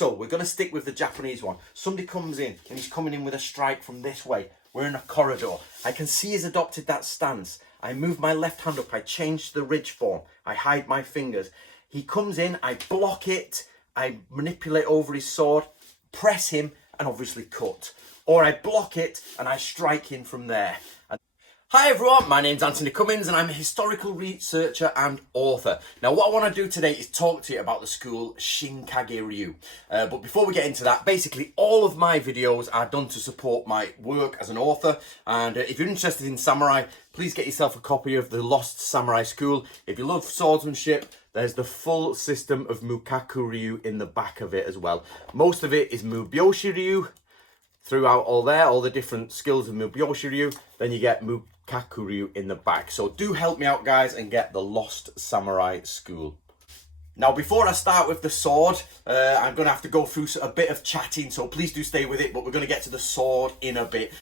So we're going to stick with the Japanese one. Somebody comes in and he's coming in with a strike from this way. We're in a corridor. I can see he's adopted that stance. I move my left hand up. I change the ridge form. I hide my fingers. He comes in. I block it. I manipulate over his sword, press him, and obviously cut. Or I block it and I strike in from there. Hi everyone, my name's Anthony Cummins and I'm a historical researcher and author. Now what I want to do today is talk to you about the school Shinkage Ryu. But before we get into that, basically all of my videos are done to support my work as an author. And if you're interested in samurai, please get yourself a copy of the Lost Samurai School. If you love swordsmanship, there's the full system of Mukaku Ryu in the back of it as well. Most of it is Mubyoshi Ryu. Throughout all the different skills of Mubyoshi Ryu, then you get Mukaku Ryu in the back. So do help me out, guys, and get the Lost Samurai School. Now, before I start with the sword, I'm going to have to go through a bit of chatting, so please do stay with it, but we're going to get to the sword in a bit.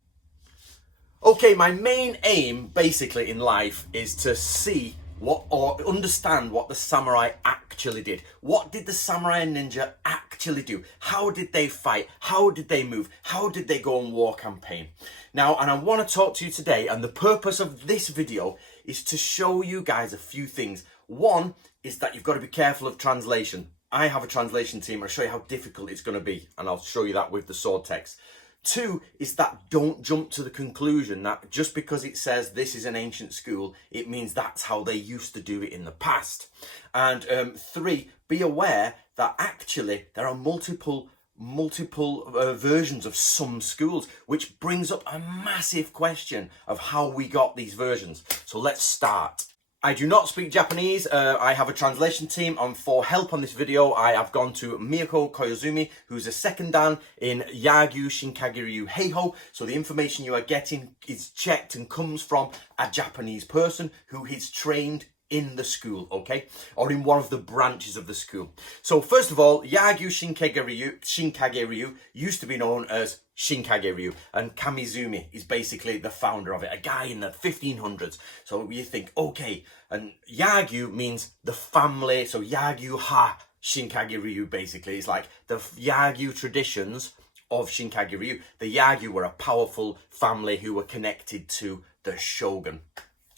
Okay, my main aim, basically, in life is to see or understand what the samurai actually did. What did the samurai and ninja actually do? How did they fight? How did they move? How did they go on war campaign? Now, and I want to talk to you today, and the purpose of this video is to show you guys a few things. One is that you've got to be careful of translation. I have a translation team. I'll show you how difficult it's going to be, and I'll show you that with the sword text. Two is that don't jump to the conclusion that just because it says this is an ancient school, it means that's how they used to do it in the past. And three, be aware that actually there are multiple versions of some schools, which brings up a massive question of how we got these versions. So let's start. I do not speak Japanese. I have a translation team, and for help on this video, I have gone to Miyako Koyozumi, who's a second dan in Yagyu Shinkage Ryu Heiho. So the information you are getting is checked and comes from a Japanese person who is trained in the school, okay? Or in one of the branches of the school. So first of all, Yagyu Shinkage Ryu used to be known as Shinkage Ryu, and Kamizumi is basically the founder of it, a guy in the 1500s. So you think, okay, and Yagyu means the family, so Yagyu ha Shinkage Ryu basically is like the Yagyu traditions of Shinkage Ryu. The Yagyu were a powerful family who were connected to the shogun,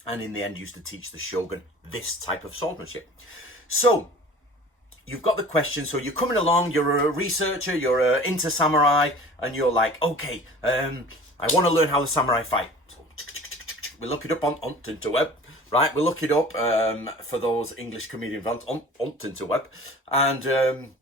and in the end used to teach the shogun this type of swordsmanship. So you've got the question, so you're coming along, you're a researcher, you're into samurai, and you're like, okay, I want to learn how the samurai fight. So we look it up on interweb, right? We look it up for those English comedian fans on interweb, and there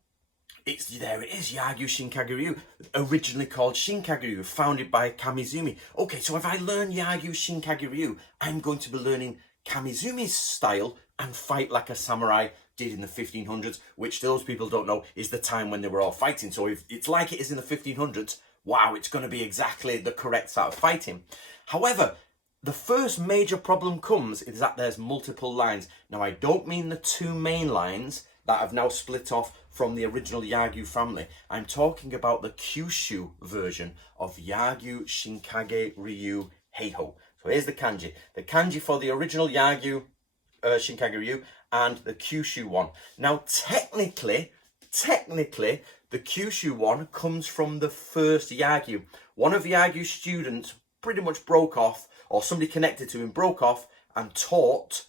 it is, Yagyu Shinkage Ryu, originally called Shinkage Ryu, founded by Kamizumi. Okay, so if I learn Yagyu Shinkage Ryu, I'm going to be learning Kamizumi's style and fight like a samurai did in the 1500s, which those people don't know is the time when they were all fighting. So if it's like it is in the 1500s, wow, it's going to be exactly the correct sort of fighting. However, the first major problem comes is that there's multiple lines. Now, I don't mean the two main lines that have now split off from the original Yagyu family. I'm talking about the Kyushu version of Yagyu Shinkage Ryu Heiho. So here's the kanji. The kanji for the original Yagyu Shinkage Ryu and the Kyushu one. Now, technically, the Kyushu one comes from the first Yagyu. One of the Yagyu students pretty much broke off, or somebody connected to him broke off and taught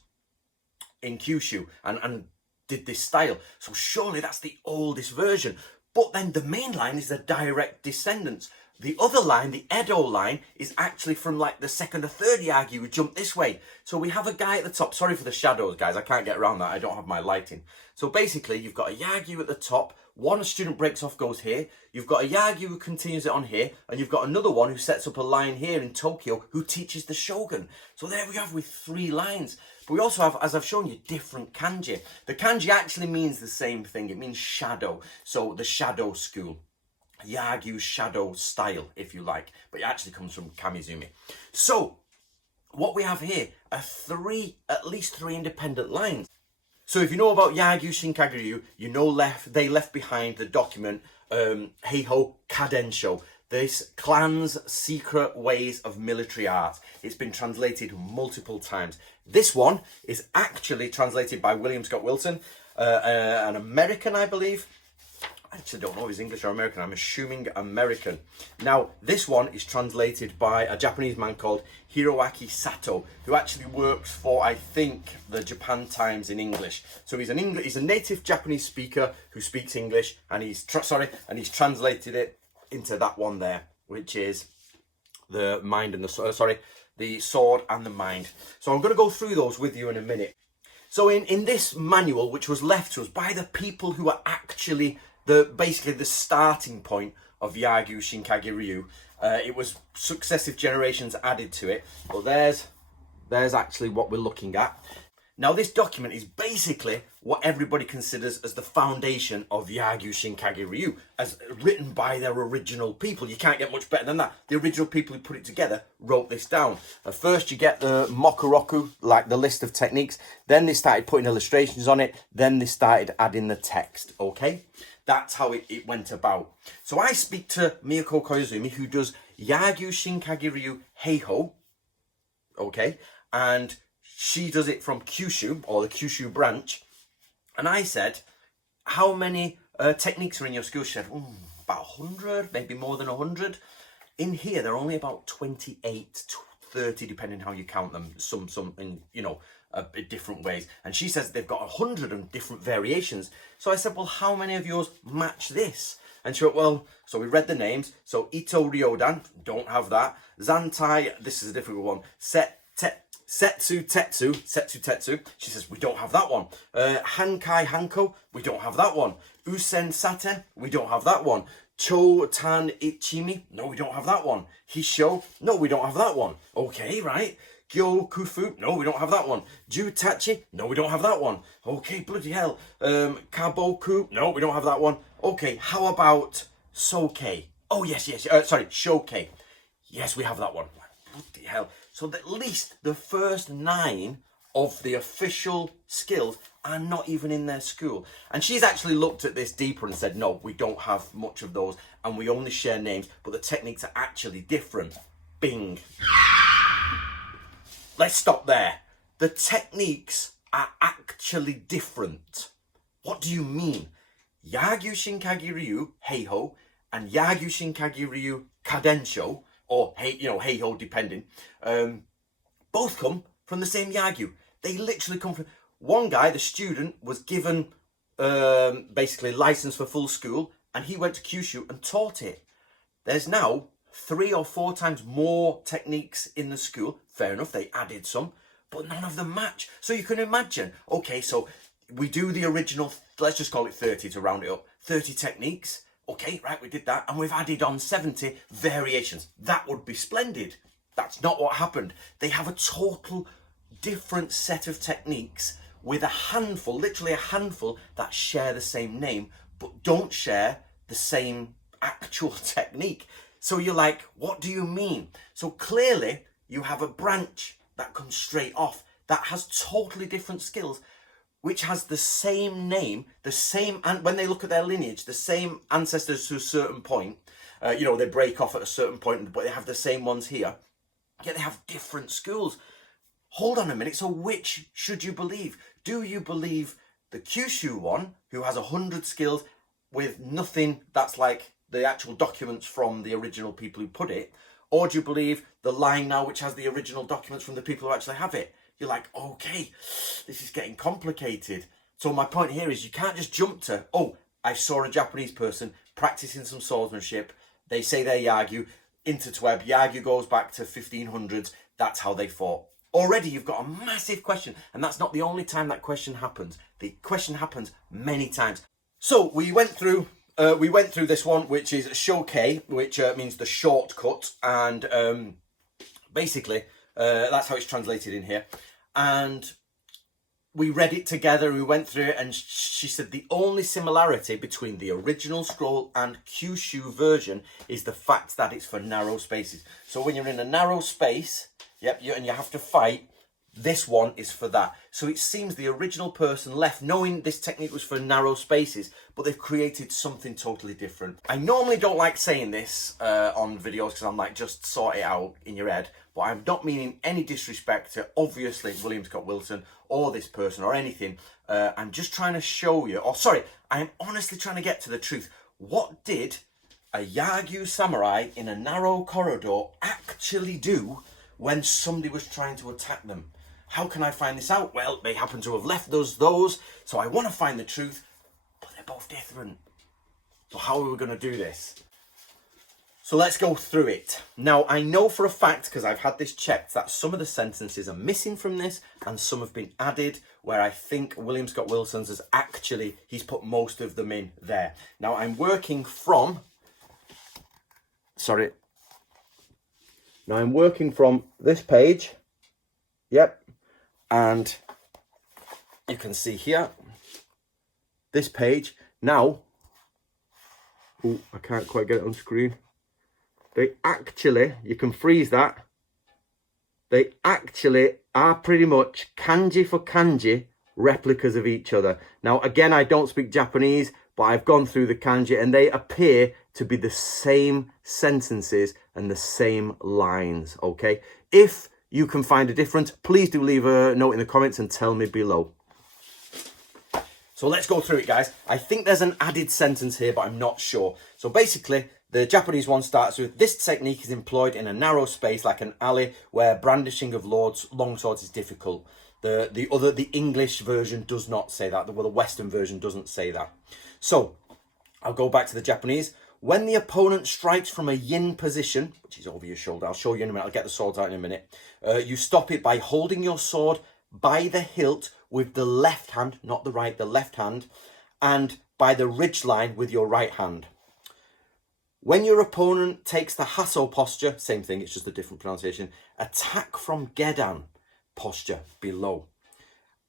in Kyushu and did this style. So surely that's the oldest version. But then the main line is the direct descendants. The other line, the Edo line, is actually from like the second or third Yagyu who jumped this way. So we have a guy at the top. Sorry for the shadows, guys. I can't get around that. I don't have my lighting. So basically, you've got a Yagyu at the top. One student breaks off, goes here. You've got a Yagyu who continues it on here. And you've got another one who sets up a line here in Tokyo who teaches the shogun. So there we have with three lines. But we also have, as I've shown you, different kanji. The kanji actually means the same thing. It means shadow. So the shadow school. Yagyu shadow style, if you like, but it actually comes from Kamizumi. So what we have here are at least three independent lines. So if you know about Yagyu Shinkage Ryu, you know they left behind the document Heiho Kadensho. This clan's secret ways of military art. It's been translated multiple times. This one is actually translated by William Scott Wilson, an American, I believe. I actually don't know if he's English or American. I'm assuming American. Now, this one is translated by a Japanese man called Hiroaki Sato, who actually works for, I think, the Japan Times in English. So he's a native Japanese speaker who speaks English, and he's translated it into that one there, which is the mind and the sword and the mind. So I'm going to go through those with you in a minute. So in this manual, which was left to us by the people who are actually basically the starting point of Yagyu Shinkage Ryu, it was successive generations added to it. But there's actually what we're looking at. Now, this document is basically what everybody considers as the foundation of Yagyu Shinkage Ryu, as written by their original people. You can't get much better than that. The original people who put it together wrote this down. First, you get the mokuroku, like the list of techniques. Then they started putting illustrations on it. Then they started adding the text, okay? That's how it went about. So I speak to Miyako Koizumi, who does Yagyu Shinkage Ryu Heiho, okay? And she does it from Kyushu, or the Kyushu branch. And I said, how many techniques are in your school? She said, about 100, maybe more than 100. In here, they're only about 28 to 30, depending how you count them. Some in, different ways. And she says they've got 100 and different variations. So I said, well, how many of yours match this? And she went, well, so we read the names. So Ito Ryodan, don't have that. Zantai, this is a difficult one. Setsu Tetsu, she says, we don't have that one. Hankai Hanko, we don't have that one. Usen Saten, we don't have that one. Cho Tan Ichimi, no, we don't have that one. Hisho, no, we don't have that one. Okay, right. Gyo Kufu, no, we don't have that one. Jutachi, no, we don't have that one. Okay, bloody hell. Kaboku, no, we don't have that one. Okay, how about Soke? Oh, yes, Shoke. Yes, we have that one. Bloody hell. So at least the first 9 of the official skills are not even in their school. And she's actually looked at this deeper and said, no, we don't have much of those and we only share names, but the techniques are actually different. Bing. Let's stop there. The techniques are actually different. What do you mean? Yagyu Shinkage Ryu Heiho and Yagyu Shinkage Ryu Kadensho, or Heiho depending, both come from the same Yagyu. They literally come from... One guy, the student, was given basically license for full school, and he went to Kyushu and taught it. There's now 3 or 4 times more techniques in the school. Fair enough, they added some, but none of them match. So you can imagine, okay, so we do the original, let's just call it 30 to round it up, 30 techniques. Okay, right, we did that, and we've added on 70 variations. That would be splendid. That's not what happened. They have a total different set of techniques with a handful, literally a handful, that share the same name, but don't share the same actual technique. So you're like, what do you mean? So clearly, you have a branch that comes straight off that has totally different skills, which has the same name, and when they look at their lineage, the same ancestors to a certain point. They break off at a certain point, but they have the same ones here. Yet they have different schools. Hold on a minute. So which should you believe? Do you believe the Kyushu one, who has 100 skills with nothing that's like the actual documents from the original people who put it? Or do you believe the line now, which has the original documents from the people who actually have it? You're like, okay, this is getting complicated. So my point here is you can't just jump to, oh, I saw a Japanese person practicing some swordsmanship. They say they're Yagyu. Interweb, Yagyu goes back to 1500s. That's how they fought. Already you've got a massive question. And that's not the only time that question happens. The question happens many times. So we went through this one, which is Shoke, which means the shortcut. And basically, that's how it's translated in here. And we read it together, we went through it, and she said the only similarity between the original scroll and Kyushu version is the fact that it's for narrow spaces. So when you're in a narrow space, and you have to fight, this one is for that. So it seems the original person left knowing this technique was for narrow spaces, but they've created something totally different. I normally don't like saying this on videos because I'm like, just sort it out in your head. But I'm not meaning any disrespect to, obviously, William Scott Wilson or this person or anything. I'm just trying to show you, I'm honestly trying to get to the truth. what did a Yagyu samurai in a narrow corridor actually do when somebody was trying to attack them? How can I find this out? Well, they happen to have left us those, so I want to find the truth, but they're both different. So how are we going to do this? So let's go through it. Now, I know for a fact, because I've had this checked, that some of the sentences are missing from this and some have been added, where I think William Scott Wilson's has actually, he's put most of them in there. Now, I'm working from, this page. Yep. And you can see here, this page. Now, oh, I can't quite get it on screen. They actually, you can freeze that. They actually are pretty much kanji for kanji replicas of each other. Now, again, I don't speak Japanese, but I've gone through the kanji and they appear to be the same sentences and the same lines, okay? If you can find a difference, please do leave a note in the comments and tell me below. So let's go through it, guys. I think there's an added sentence here, but I'm not sure. So basically, the Japanese one starts with, this technique is employed in a narrow space like an alley where brandishing of long swords is difficult. The English version does not say that. The Western version doesn't say that. So I'll go back to the Japanese. When the opponent strikes from a yin position, which is over your shoulder, I'll show you in a minute. I'll get the swords out in a minute. You stop it by holding your sword by the hilt with the left hand, not the right, the left hand, and by the ridge line with your right hand. When your opponent takes the hasso posture, same thing, it's just a different pronunciation, attack from gedan posture below.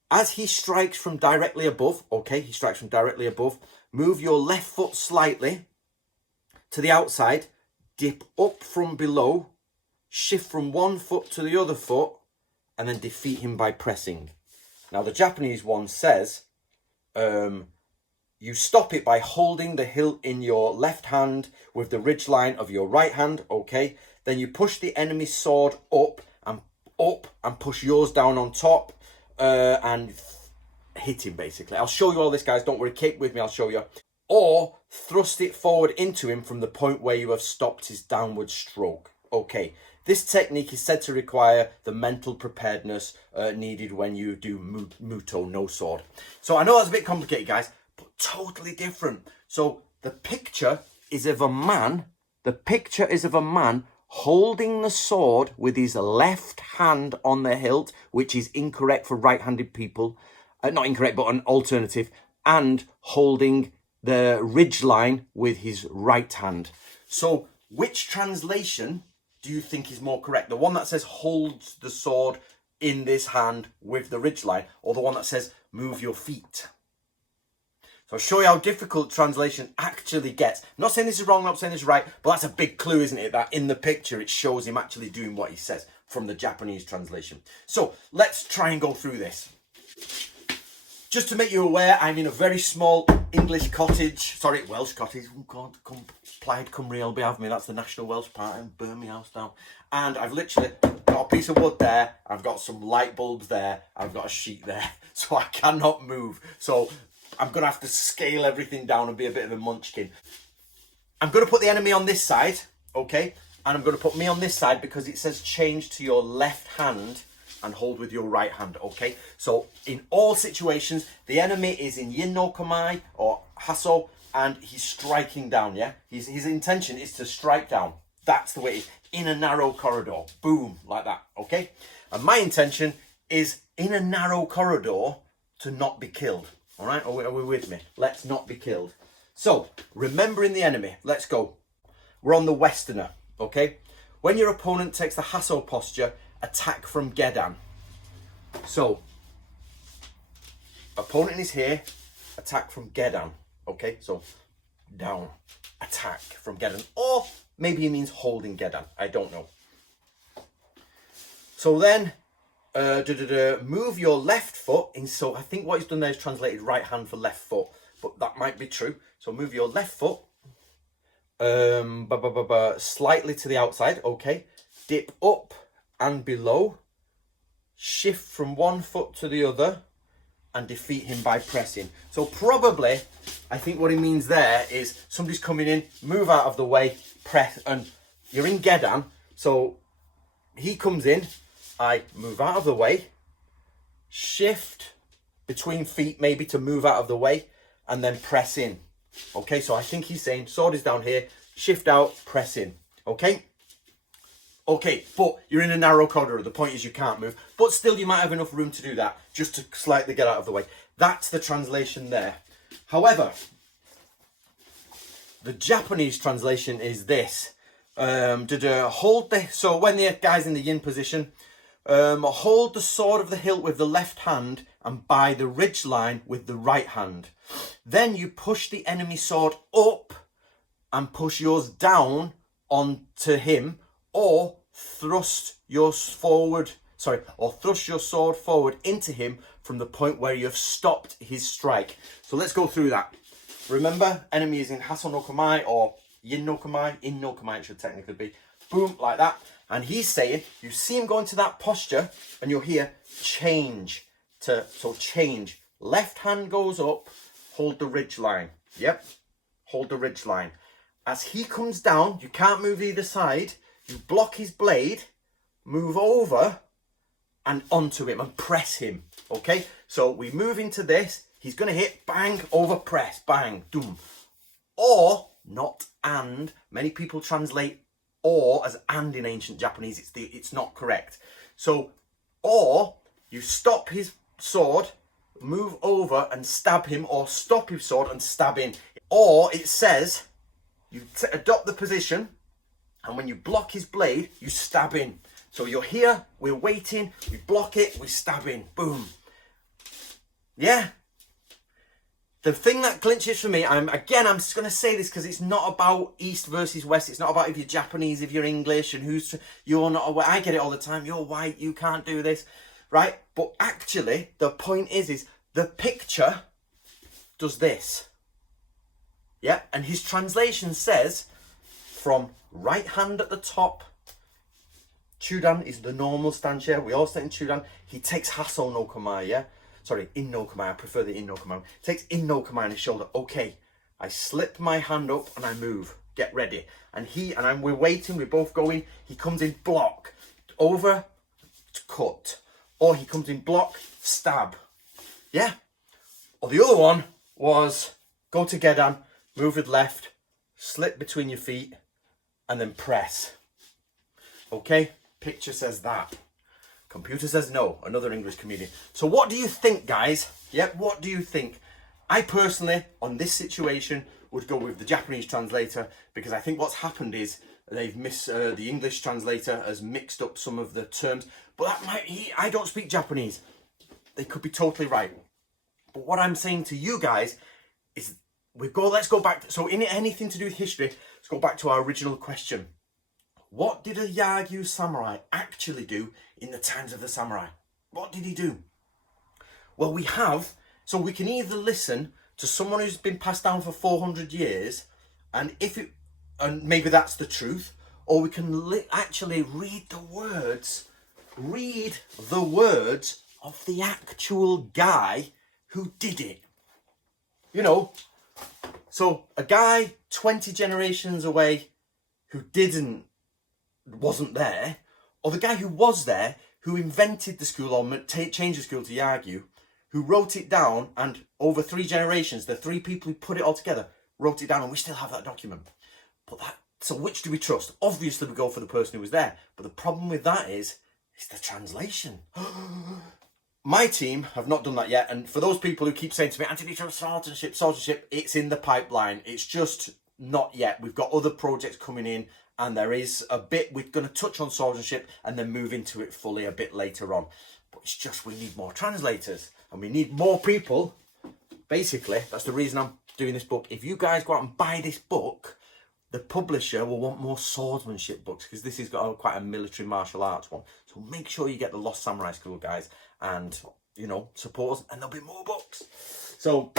As he strikes from directly above, okay, he strikes from directly above, move your left foot slightly to the outside, dip up from below, shift from one foot to the other foot, and then defeat him by pressing. Now, the Japanese one says, you stop it by holding the hilt in your left hand with the ridge line of your right hand, okay? Then you push the enemy's sword up and push yours down on top and hit him, basically. I'll show you all this, guys. Don't worry, keep with me, I'll show you. Or thrust it forward into him from the point where you have stopped his downward stroke. Okay, this technique is said to require the mental preparedness needed when you do muto, no sword. So I know that's a bit complicated, guys, but totally different. So the picture is of a man, holding the sword with his left hand on the hilt, which is incorrect for right-handed people. Not incorrect, but an alternative. And holding the ridge line with his right hand. So which translation do you think is more correct? The one that says holds the sword in this hand with the ridge line, or the one that says move your feet? So I'll show you how difficult translation actually gets. I'm not saying this is wrong, I'm not saying this is right, but that's a big clue, isn't it? That in the picture, it shows him actually doing what he says from the Japanese translation. So let's try and go through this. Just to make you aware, I'm in a very small Welsh cottage. Oh God, Plaid Cymru will have me. That's the National Welsh Party, and burn my house down. And I've literally got a piece of wood there. I've got some light bulbs there. I've got a sheet there. So I cannot move. So I'm going to have to scale everything down and be a bit of a munchkin. I'm going to put the enemy on this side, okay? And I'm going to put me on this side because it says change to your left hand and hold with your right hand, okay? So in all situations, the enemy is in yin no kamai or hasso, and he's striking down, yeah? His intention is to strike down. That's the way it is, in a narrow corridor. Boom, like that, okay? And my intention is in a narrow corridor to not be killed, all right? Are we with me? Let's not be killed. So, remembering the enemy, let's go. We're on the Westerner, okay? When your opponent takes the hasso posture, attack from gedan. So, opponent is here, attack from gedan. Okay, so down, attack from gedan. Or maybe he means holding gedan. I don't know. So then, move your left foot in. So I think what he's done there is translated right hand for left foot, but that might be true. So move your left foot slightly to the outside. Okay, dip up and below, shift from one foot to the other, and defeat him by pressing. So probably, I think what he means there is somebody's coming in, move out of the way, press, and you're in Gedan. So he comes in, I move out of the way, shift between feet maybe to move out of the way, and then press in. Okay, so I think he's saying sword is down here, shift out, press in. Okay? Okay, but you're in a narrow corridor. The point is you can't move, but still you might have enough room to do that, just to slightly get out of the way. That's the translation there. However, the Japanese translation is this. Hold the, so when the guy's in the yin position, hold the sword of the hilt with the left hand and by the ridge line with the right hand. Then you push the enemy sword up and push yours down onto him, or thrust your sword forward into him from the point where you have stopped his strike. So let's go through that. Remember, enemy is in Hasso no Kamae or Yin no Kamae. In no Kamae it should technically be. Boom, like that. And he's saying, you see him go into that posture and you'll hear change. So change. Left hand goes up, hold the ridge line. Yep, hold the ridge line. As he comes down, you can't move either side. You block his blade, move over and onto him and press him. Okay, so we move into this. He's going to hit, bang, over, press, bang, doom. Or, not and. Many people translate or as and in ancient Japanese. It's not correct. So, or, you stop his sword, move over and stab him, or stop his sword and stab him. Or, it says, you adopt the position, and when you block his blade, you stab in. So you're here, we're waiting, we block it, we stab in. Boom. Yeah. The thing that clinches for me, I'm just going to say this because it's not about East versus West. It's not about if you're Japanese, if you're English, and you're not aware. I get it all the time. You're white, you can't do this. Right? But actually, the point is the picture does this. Yeah? And his translation says, from right hand at the top, Chudan is the normal stance here. We all stand in Chudan. He takes Hasso no Kamae, yeah? Sorry, in no Kamae. I prefer the in no Kamae. Takes in no Kamae on his shoulder. Okay, I slip my hand up and I move. Get ready. And we're waiting. We're both going. He comes in block, over, cut. Or he comes in block, stab. Yeah? Or the other one was go to Gedan, move with left, slip between your feet, and then press. Okay? Picture says that. Computer says no. Another English comedian. So what do you think, guys? Yeah, what do you think? I personally, on this situation, would go with the Japanese translator, because I think what's happened is they've the English translator has mixed up some of the terms. But that I don't speak Japanese. They could be totally right. But what I'm saying to you guys is, let's go back. So in anything to do with history, let's go back to our original question. What did a Yagyu samurai actually do in the times of the samurai? What did he do? Well, we can either listen to someone who's been passed down for 400 years, and maybe that's the truth, or we can actually read the words of the actual guy who did it. You know, so a guy 20 generations away who wasn't there, or the guy who was there, who invented the school or changed the school to Yagyu, who wrote it down, and over 3 generations, the 3 people who put it all together wrote it down, and we still have that document. So which do we trust? Obviously we go for the person who was there, but the problem with that is it's the translation. My team have not done that yet, and for those people who keep saying to me, Anthony, swordsmanship, it's in the pipeline. It's just not yet. We've got other projects coming in, and there is a bit we're going to touch on swordsmanship and then move into it fully a bit later on. But it's just we need more translators and we need more people. Basically, that's the reason I'm doing this book. If you guys go out and buy this book, the publisher will want more swordsmanship books, because this has got quite a military martial arts one. So make sure you get the Lost Samurai School, guys, and, support us, and there'll be more books. So,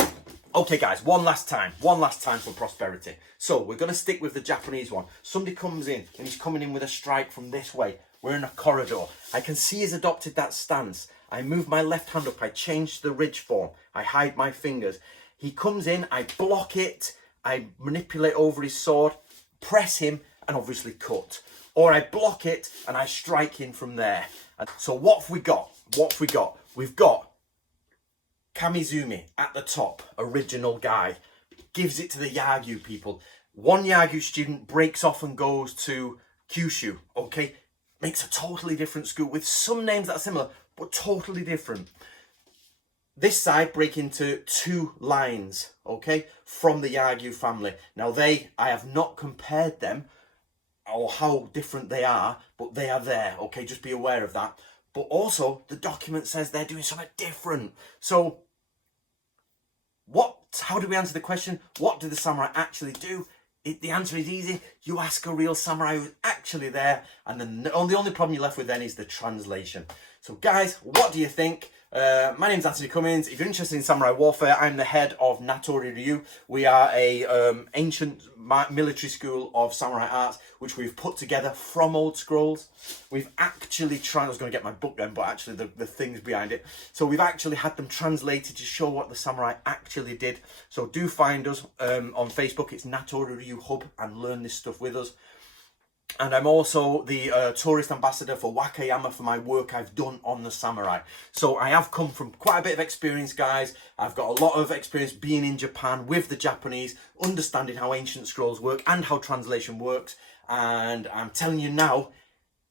okay, guys, one last time for prosperity. So we're going to stick with the Japanese one. Somebody comes in and he's coming in with a strike from this way. We're in a corridor. I can see he's adopted that stance. I move my left hand up. I change the ridge form. I hide my fingers. He comes in. I block it. I manipulate over his sword, press him, and obviously cut. Or I block it and I strike in from there. And so what have we got? What have we got? We've got Kamizumi at the top, original guy. Gives it to the Yagyu people. One Yagyu student breaks off and goes to Kyushu, okay? Makes a totally different school with some names that are similar, but totally different. This side break into 2 lines, okay, from the Yagyu family. Now I have not compared them or how different they are, but they are there, okay? Just be aware of that. But also, the document says they're doing something different. So, how do we answer the question? What do the samurai actually do? The answer is easy. You ask a real samurai who's actually there, and then the only problem you're left with then is the translation. So guys, what do you think? My name's Anthony Cummins. If you're interested in samurai warfare, I'm the head of Natori Ryu. We are a ancient military school of samurai arts, which we've put together from old scrolls. We've actually tried, I was going to get my book then, but actually the things behind it. So we've actually had them translated to show what the samurai actually did. So do find us on Facebook. It's Natori Ryu Hub, and learn this stuff with us. And I'm also the tourist ambassador for Wakayama for my work I've done on the samurai. So I have come from quite a bit of experience, guys. I've got a lot of experience being in Japan with the Japanese, understanding how ancient scrolls work and how translation works. And I'm telling you now,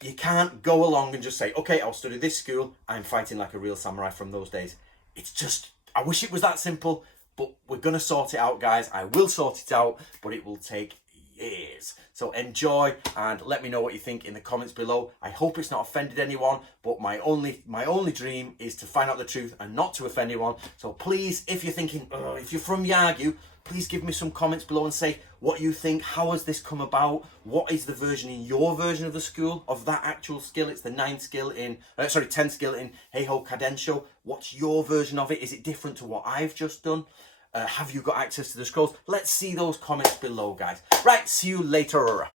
you can't go along and just say, okay, I'll study this school. I'm fighting like a real samurai from those days. It's just, I wish it was that simple, but we're going to sort it out, guys. I will sort it out, but it will take years. So enjoy and let me know what you think in the comments below. I hope it's not offended anyone, but my only dream is to find out the truth and not to offend anyone. So please, if you're thinking, if you're from Yagyu, please give me some comments below and say what you think. How has this come about? What is the version in your version of the school of that actual skill? It's the 10 skill in Heiho Kadensho. What's your version of it? Is it different to what I've just done? Have you got access to the scrolls? Let's see those comments below, guys. Right, see you later.